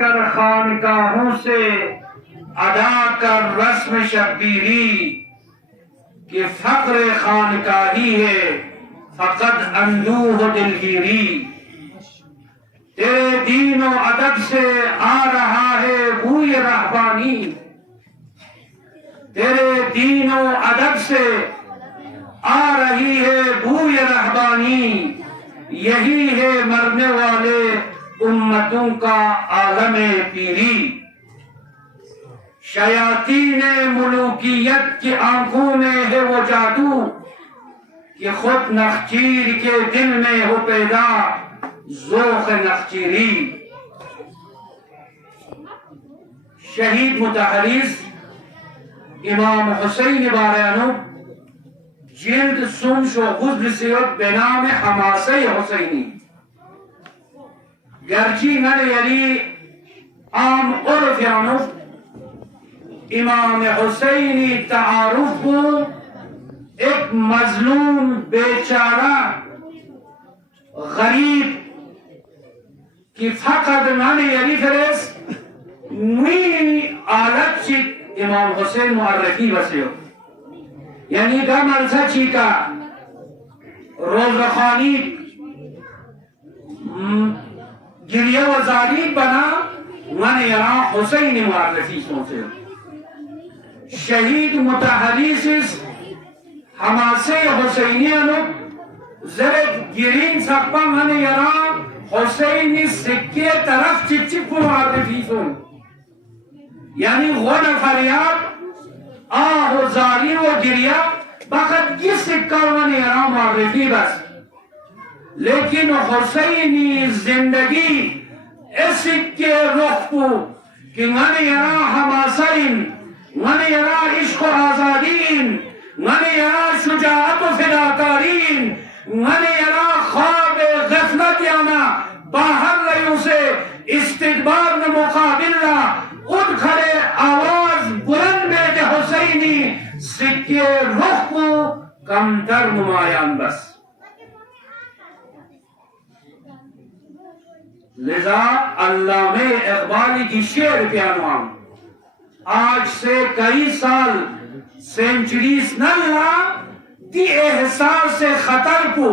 کر خانقاہوں سے ادا کر رسم شبیری کہ فقر خانقاہی ہے فقط اندوہ دلگیری تیرے دین و ادب سے آ رہا ہے بوئے رہبانی تیرے دین و ادب سے آ رہی ہے بوئے رہبانی یہی ہے مرنے والے امتوں کا عالم پیری شیاطین ملوکیت کی آنکھوں میں ہے وہ جادو کہ خود نخچیر کے دل میں ہو پیدا ذوق نخچیری شہید متحرز امام حسین بارانو جلد سمش و غزل سیرت به نام حماسه حسینی گرچی نر یلی عام عرف یانو امام حسینی تعارف کو ایک مظلوم بیچارہ غریب کی فقط نر یلی فرس می آلت چی امام حسین معرفی بسیو یعنی کا مرزا چیکا روزخانی گریہ وزاری بنا من یہاں حسین معرفی سوچے شہید متحریس حماسے حسینیانو زرد گرین سقبا من یہاں حسینی سکے طرف چپ چپ معرفی سن یعنی غن فریاد آہ و زاری و گریہ فقط یہ سکر من یہاں معرفی بس لیکن حسینی زندگی اس کے رخ کو کہ من یہاں حماسین من یہاں عشق و آزادین من یہاں شجاعت و فداکارین من یہاں خواب غفلت یانا باہر ریوں سے استقبار میں مقابل اٹھ کھڑے آواز بلند میں کہ حسینی سکے رخ کو کمتر نمایان بس لذا علامہ اقبال کی شعر پیانوان آج سے کئی سال سینچریز نلہ دی احساس خطر کو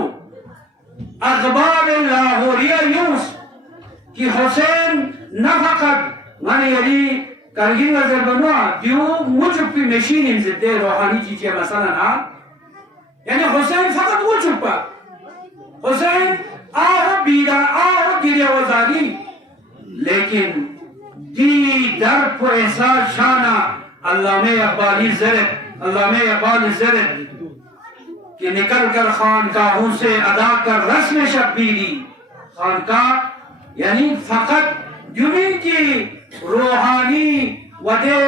اخبار لاہوریہ یوز کہ حسین نہ فقط من یلی کرگین نظر بنوا دیو مجھب کی مشین انزدے روحانی چیزیں مثلا نا یعنی حسین فقط وہ چھپا حسین آہ بیدہ آہ گریہ وزاری لیکن دی در پر احساس شانہ علامہ اقبالی زرد کہ نکل کر خانقاہوں سے ادا کر رسم شبیری خانقاہ یعنی فقط جمعی کی روحانی ودے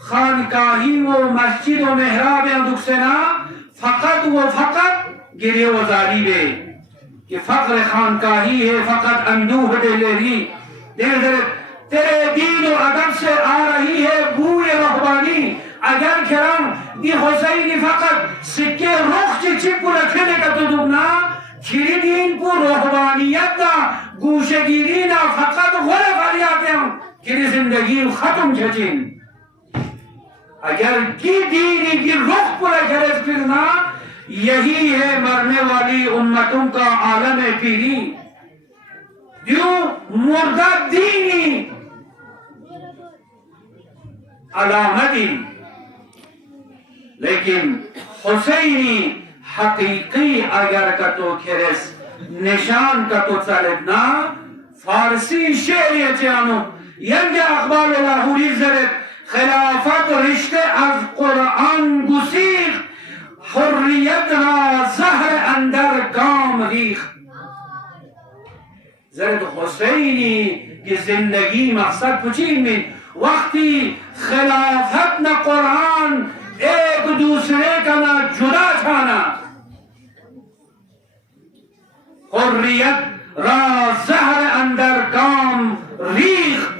خانقاہی و مسجد و محراب اندک سنا فقط گریہ وزاری بے کہ فقر خانقاہی ہے فقط اندوہ دے لیری تیرے دین و ادب سے آ رہی ہے بوئے رہبانی اگر کرم دی حسینی فقط سکے رخ چی چپ کو رکھنے کا تو دبنا چھری دین کو رہبانیت دا گوشگیری نا فقط غلط آلی آتے ہیں کہ زندگی ختم چھچین اگر کی دینی کی رخ کو رکھنے پھرنا یہی ہے مرنے والی امتوں کا عالم پیری دیو مردہ دینی علامتی لیکن حسینی حقیقی اگر کا تو کھرس نشان کا تو چلتنا فارسی شعری چانو ینگ اقبال لاہوری زرد خلافت رشتے از قرآن گسیخ حریت را زہر اندر کام ریخ زرد حسینی کی زندگی مقصد پچین میں وقتی خلافت نہ قرآن ایک دوسرے کا نہ جدا چھانا حریت را زہر اندر کام ریخ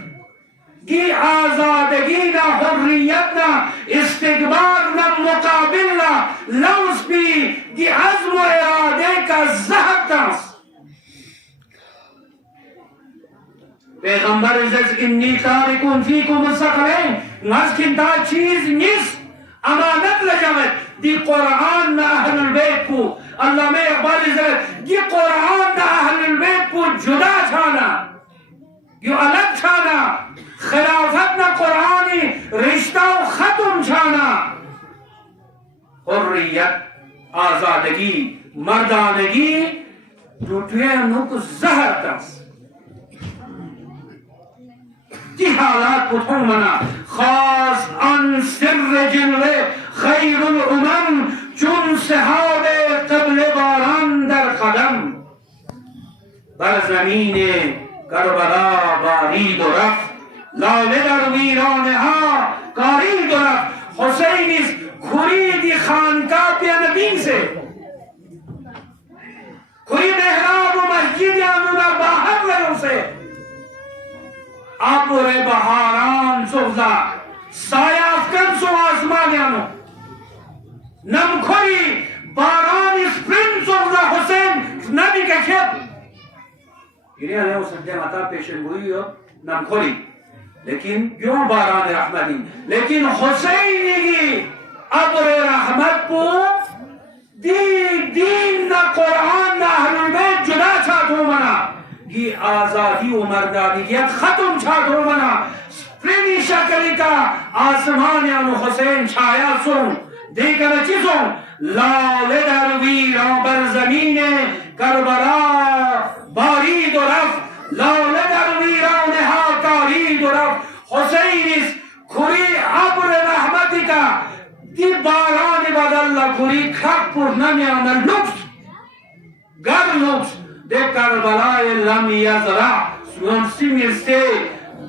کی آزادگی نہ حریت نہ استقبار نہ مقابل نہ لوز بھی کی عزم و ارادے کا زہر تاس پیغمبر عزت انی تارکون فیکم الثقلین ناز کنتا چیز نیست امانت لجمت دی قرآن نا اہل البیت کو علامہ اقبال عزت دی قرآن نا اہل البیت کو جدا چھانا یو الگ چھانا خلافت نا قرآنی رشتہ و ختم چھانا حریت آزادگی مردانگی ٹوٹوئے نوک زہر تس دی حالات پتھوں منا خاص ان سر جنلے خیر الامم چون صحاب قبل باران در قدم بر زمین کربلا بارید و رفت لاله در ویرانها کارید و رفت حسین اس کھری خانقاہ پیانبین سے کھری محراب و مسجد یانونا باہر لگوں سے ابر بہاران سوزا سایہ افکن سو آسمان یانو نم کھری باران اسپرنگ سوزا حسین نبی کا کھیپ گریا ہے وہ سجدہ مطا پیشن ہوئی ہو نم کھری لیکن کیوں باران رحمتی لیکن حسینی کی ابر رحمت کو دین نا قرآن نا اہل بیت جدا چھاتو منا یہ آزادی و مردانیت ختم چھاتو منا سپرینی شکلی کا آسمان یعنی حسین چھایا سن دیکھنا چیزوں لال در ویران بر زمین کربلا بارید و رفت لال در ویران ہا کارید و رفت حسین اس کھری ابر رحمتی کا دی باران بعد اللہ کھری کھک پر نمیانا لکس گر لکس دے کربلائے لم یزرع سونسی مرسے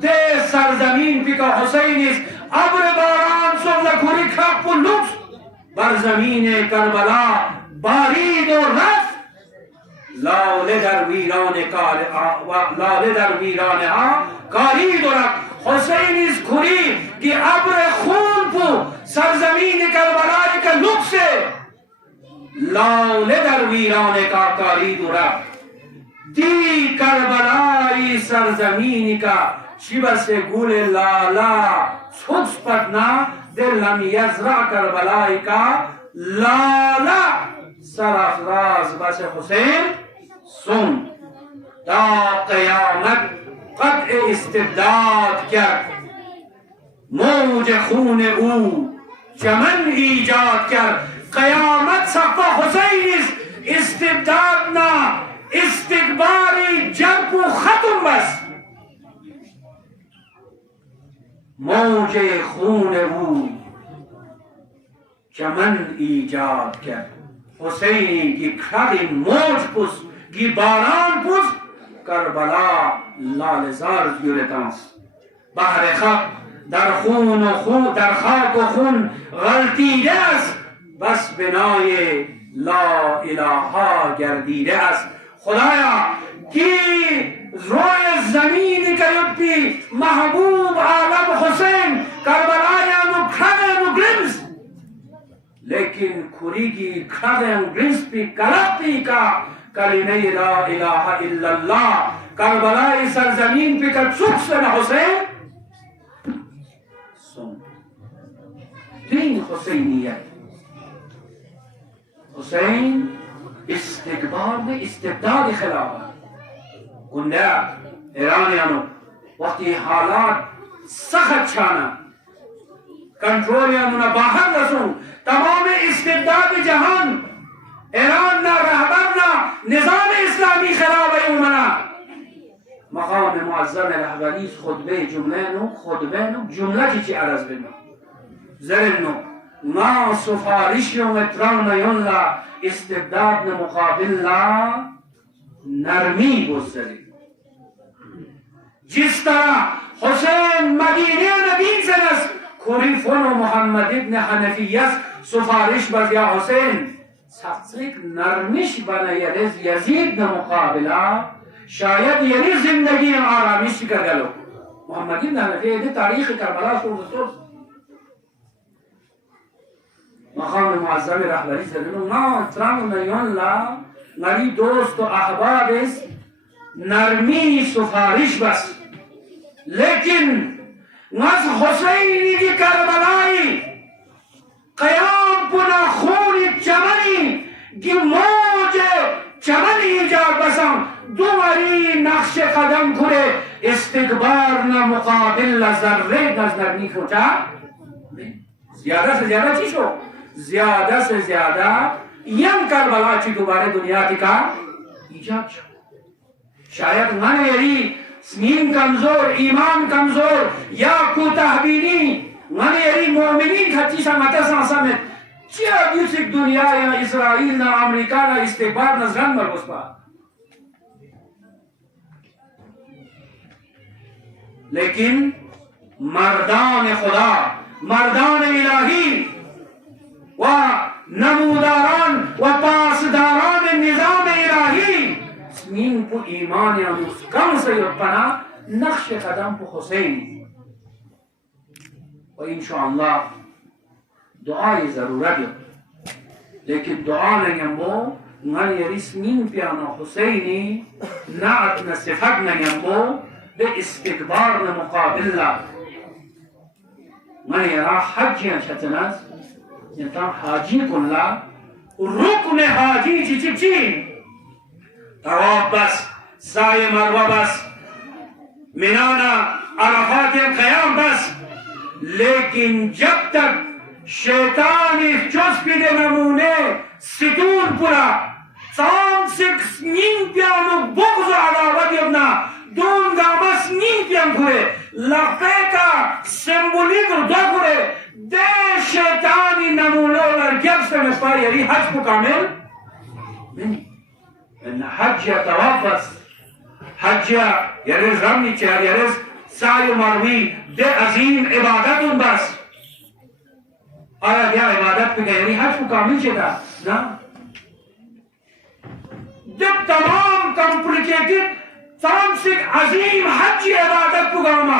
دے سرزمین پی کا حسین اس ابر باران سوزا کھری کھک پر لکس بر زمین کربلا بارید و رفت لاله در ویران کارید و رفت حسین اس کھری کی ابر خون پو سرزمین کربلا کا لکس لاله در ویران کا کارید و رفت دی کربلائی سرزمین کا شیبہ سے گول لالا چھوچ پتنا دل لم یزرع کربلائی کا لالا سرافراز بس حسین سن تا قیامت قطع استبداد کرد موج خون او چمن ایجاد کرد قیامت صفا حسین استبداد نا استقباری جنگ کو ختم بس موج خون او چمن ایجاد کرد حسینی کی کھڑی موج پس کی باران پس کربلا لالزار زیورتانس بحر خاک در خون و خون در خاک و خون غلطیده است بس بنای لا الها گردیده است خدایا کی روی زمینی که یکی محبوب عالم حسین کربلایانو کھڑیانو گرمز لیکن کھری کی کھڑیان گرمز پی کلپی کا کلمہ لا الہ الا اللہ کربلائی سرزمین پی کا چک سن حسین سن دین حسینیت حسین استقبال میں استبداد خلافت گندہ ایرانیانو وقتی حالات سخت چھانا کنٹرولیانو نہ باہر رسوں تمام استبداد جہان ایران نہ رہبر نہ نظام اسلامی خراب ہے امنا مقام معظم رہبریس خطبه جمله چی عرض بنا زرنو ما سفارشی و متران یونلا استبداد مقابل لا نرمی گذاری جس طرح حسین مدینه نبی سنس کریفون و محمد ابن حنفیس سفارش بزیا حسین سخصیک نرمش بنا یزید مقابلہ شاید یعنی زندگی آرامیش کر گلو محمد ابن حنفیس تاریخ کربلا سوز مقام معظم رهبری زدنو ما ترام نیون لا نری دوست و احباب است نرمی سفارش بس لیکن نز حسینی کی کربلائی قیام پنا خون چمنی گی موج چمنی جا بسم دواری نقش قدم کرے استکبار نہ مقابل ذرے نظر نہیں کھوٹا زیادہ سے زیادہ چیز ہو زیادہ سے زیادہ یم کربلا چی دوبارے دنیا کا ایجاد شو شاید من یری سنین کمزور ایمان کمزور یا کوتاه بینی من یری مؤمنین خطی سمتا سمت چیا بیوسک دنیا یا اسرائیل نا امریکا نا استکبار نا زن مرگوز پا لیکن مردان خدا مردان الہی و نموداران و پاسداران نظام الہی سنین پو ایمان یا مسکم سے پنا نقش قدم پو حسین و انشاءاللہ دعای ضرورت ہے لیکن دعا نہیں بو من یری سنین پیانا حسینی نعت نصفت نہیں بو بے استکبار مقابل من یرا حج شتناز انتان حاجی کن لا رکن حاجی چی چی چی طواف بس سعی مروہ بس منانا عرفات قیام بس لیکن جب تک شیطانی چسپی دے نمونے ستون پورا سام سکس نیم پیانو بغض و عداوت ابنا دون دامس نیم پیان کھرے لفے کا سمبولیک دو کھرے دے شیطانی نمونو لرگب سے میں پاری یری حج کو کامل نہیں ان حج یا توافس حج یا رز رمی چہر یا رز سعی مروی دے عظیم عبادتون بس آیا کیا عبادت پہ گئے حج کو کامل چاہتا نا جب تمام کمپلیکیٹڈ تمام سے عظیم حج عبادت کو گاما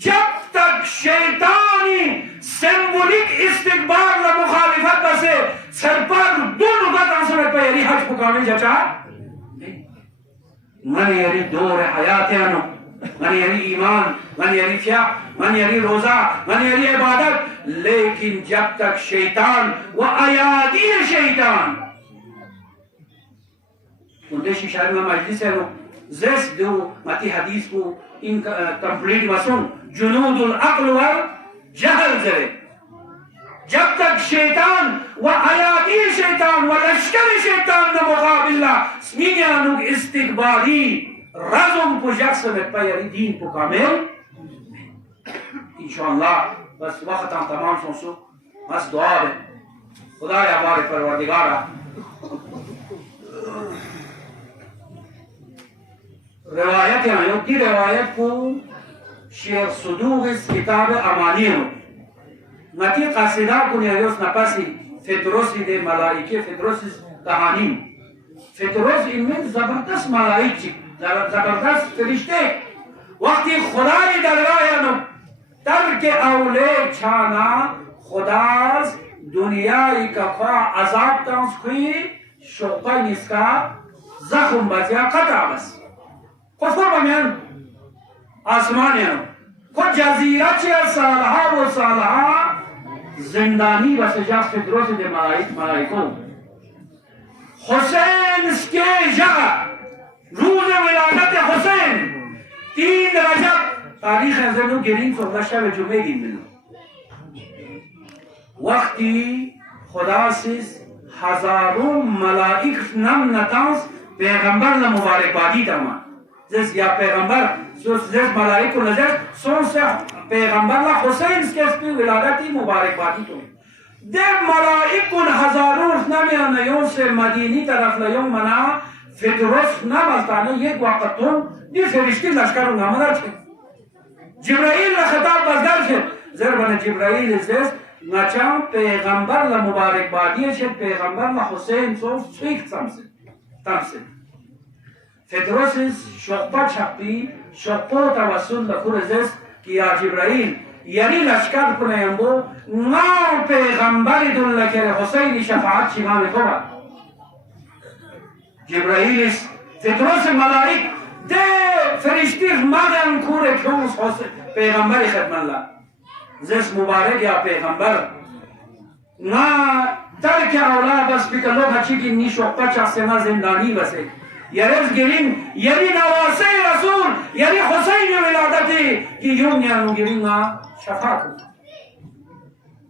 جب تک شیطانی سمبولک استقبال و مخالفت بسے سر پر دونوں کا تانسر پہ یری حج کو کامل چاہتا من یری دور حیات انو من یری ایمان من یری فیاق من یری روزہ من یری عبادت لیکن جب تک شیطان و ایادی شیطان اندیشی شاید میں مجلس ہے زیس دو متی حدیث کو ان کمپلیٹ وسن جنود العقل و جہل زرے جب تک شیطان و ایادی شیطان و لشکر شیطان نے مقابل سمینیانو استقبالی رزم کو جکس میں پیاری دین کو کامل انشاءاللہ بس وقت ہم تمام سنسو بس دعا ہے خدا یا بار پروردگارہ روایت ہیں یوکی روایت کو شیخ صدوق اس کتاب امانی ہو نتی قصیدہ کو نیوز نپاسی فدروسی دے ملائکے فدروسی کہانی فدروس ان میں زبردست ملائک زبردست فرشتے وقتی خدای درگاہ نو ترک اولے چھانا خداز دنیای کفا عذاب تانس کوئی شوقا نسکا زخم بزیا قطع بس کفر بمیان آسمانیان خود جزیرہ چیر سالہا و سالہا زندانی بس جا فدروس دے ملائکوں حسین اس کے جگہ روز ولادت حسین 3 رجب تاریخ ازنو گرین صبح شب جمعہ گی ملو وقتی خدا سیز ہزاروں ملائک نم نتانس پیغمبر نے مبارک بادی تاما جس یا پیغمبر جس ملائک کو نظر سون سے پیغمبر لا حسین اس کے اس کی ولادتی مبارک بادی تو دے ملائک کن ہزاروں نمی آنیوں سے مدینی طرف لیوں منا فدروس نمازدانے یہ وقتون دی فرشتی لشکروں نامدر چھے جبرائیل خطاب بزدر چھے ضربان جبرائیل ازیز نچان پیغمبر لمبارک بادی چھے پیغمبر لحسین صوف سویخ تمسے فدروس شقبہ چھپی شقبہ توسل لکھور ازیز کیا جبرائیل یعنی لشکر کنه امبو نام پیغمبر دون لکر حسین شفاعت شمام کوبا جبرائیل فدروس ملائک ده فرشتی مدن کور کیوس پیغمبر خدمت لا زیس مبارک یا پیغمبر نا ترک اولاد بس بکلو بچی کی نیشو پچا سنا زندانی بسے یریز گرین یری نواسه رسول یری حسین ولادتی کی یوم یانو گرین شفاق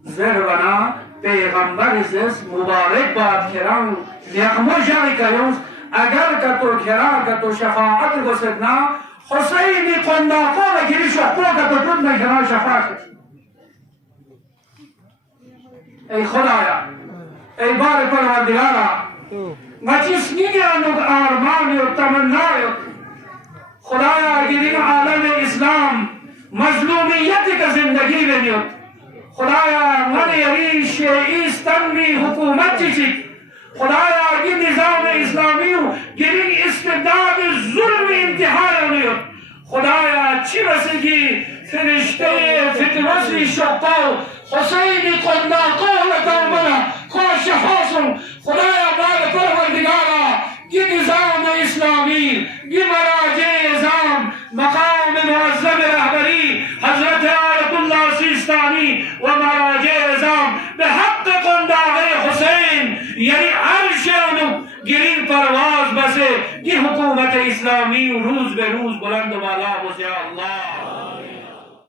زیر بنا پیغمبر زیس مبارک باد کران یقمو جاری کریوز اگر که تو کرا که تو شفاعت بسدنا حسین قنداقو بگیری شخصو که تو تود نگران شفاعت ای خدایا ای بار پروردگارا مچیس نیگرانو آرمانی و تمنای خدایا گرین عالم اسلام مظلومیتی که زندگی بنیود خدایا من یری شیعیستان بی حکومت چیچی خدایا این نظام اسلامی گرین استبداد ظلم انتحار نیود خدایا چی رسیگی فرشته فترسی شقاو حسین قنداقو لتومنا کاش حاسم خدایا بار پروردگارا یہ نظام اسلامی یہ مراجع نظام مقام معظم رہبری حضرت آیت اللہ سیستانی و مراجع نظام بحق قنداق حسین یعنی عرش انو گرین پرواز بسے یہ حکومت اسلامی روز بے روز بلند و بالا بسے اللہ